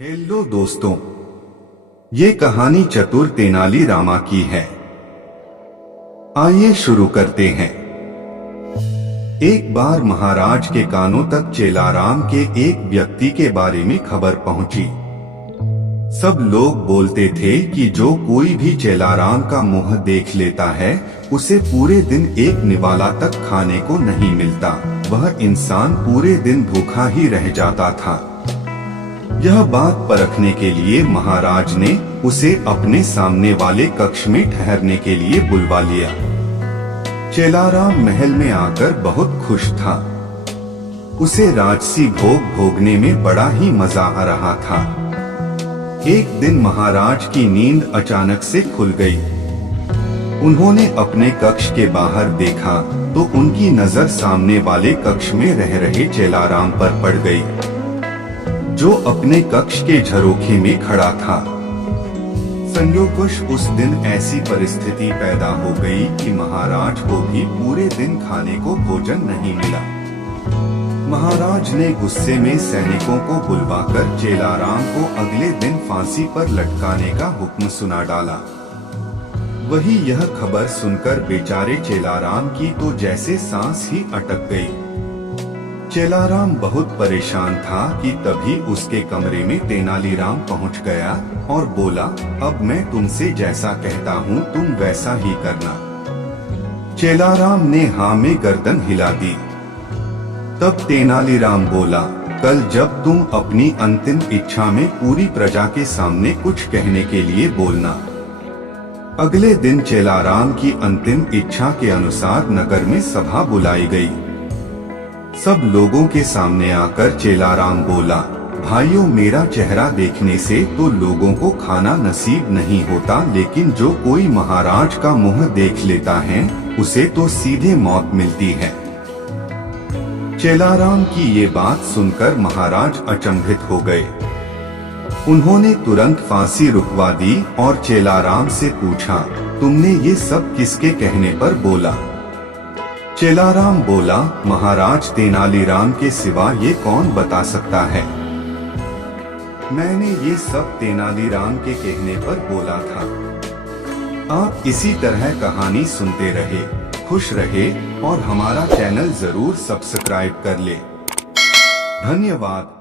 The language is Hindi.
हेलो दोस्तों, ये कहानी चतुर तेनाली रामा की है। आइए शुरू करते हैं। एक बार महाराज के कानों तक चेलाराम के एक व्यक्ति के बारे में खबर पहुंची। सब लोग बोलते थे कि जो कोई भी चेलाराम का मुंह देख लेता है उसे पूरे दिन एक निवाला तक खाने को नहीं मिलता। वह इंसान पूरे दिन भूखा ही रह जाता था। यह बात परखने के लिए महाराज ने उसे अपने सामने वाले कक्ष में ठहरने के लिए बुलवा लिया। चेलाराम महल में आकर बहुत खुश था। उसे राजसी भोग भोगने में बड़ा ही मजा आ रहा था। एक दिन महाराज की नींद अचानक से खुल गई। उन्होंने अपने कक्ष के बाहर देखा तो उनकी नजर सामने वाले कक्ष में रह रहे चेलाराम पर पड़ गई, जो अपने कक्ष के झरोखे में खड़ा था। संयोगवश उस दिन ऐसी परिस्थिति पैदा हो गई कि महाराज को भी पूरे दिन खाने को भोजन नहीं मिला। महाराज ने गुस्से में सैनिकों को बुलवाकर चेलाराम को अगले दिन फांसी पर लटकाने का हुक्म सुना डाला। वही यह खबर सुनकर बेचारे चेलाराम की तो जैसे सांस ही अटक गई। चेलाराम बहुत परेशान था कि तभी उसके कमरे में तेनालीराम पहुंच गया और बोला, अब मैं तुमसे जैसा कहता हूं तुम वैसा ही करना। चेलाराम ने हाँ में गर्दन हिला दी। तब तेनालीराम बोला, कल जब तुम अपनी अंतिम इच्छा में पूरी प्रजा के सामने कुछ कहने के लिए बोलना। अगले दिन चेलाराम की अंतिम इच्छा के अनुसार नगर में सभा बुलाई गई। सब लोगों के सामने आकर चेलाराम बोला, भाइयों, मेरा चेहरा देखने से तो लोगों को खाना नसीब नहीं होता, लेकिन जो कोई महाराज का मुंह देख लेता है उसे तो सीधे मौत मिलती है। चेलाराम की ये बात सुनकर महाराज अचंभित हो गए। उन्होंने तुरंत फांसी रुकवा दी और चेलाराम से पूछा, तुमने ये सब किसके कहने पर बोला? चेलाराम बोला, महाराज तेनालीराम के सिवा ये कौन बता सकता है। मैंने ये सब तेनालीराम के कहने पर बोला था। आप इसी तरह कहानी सुनते रहे, खुश रहे और हमारा चैनल जरूर सब्सक्राइब कर ले। धन्यवाद।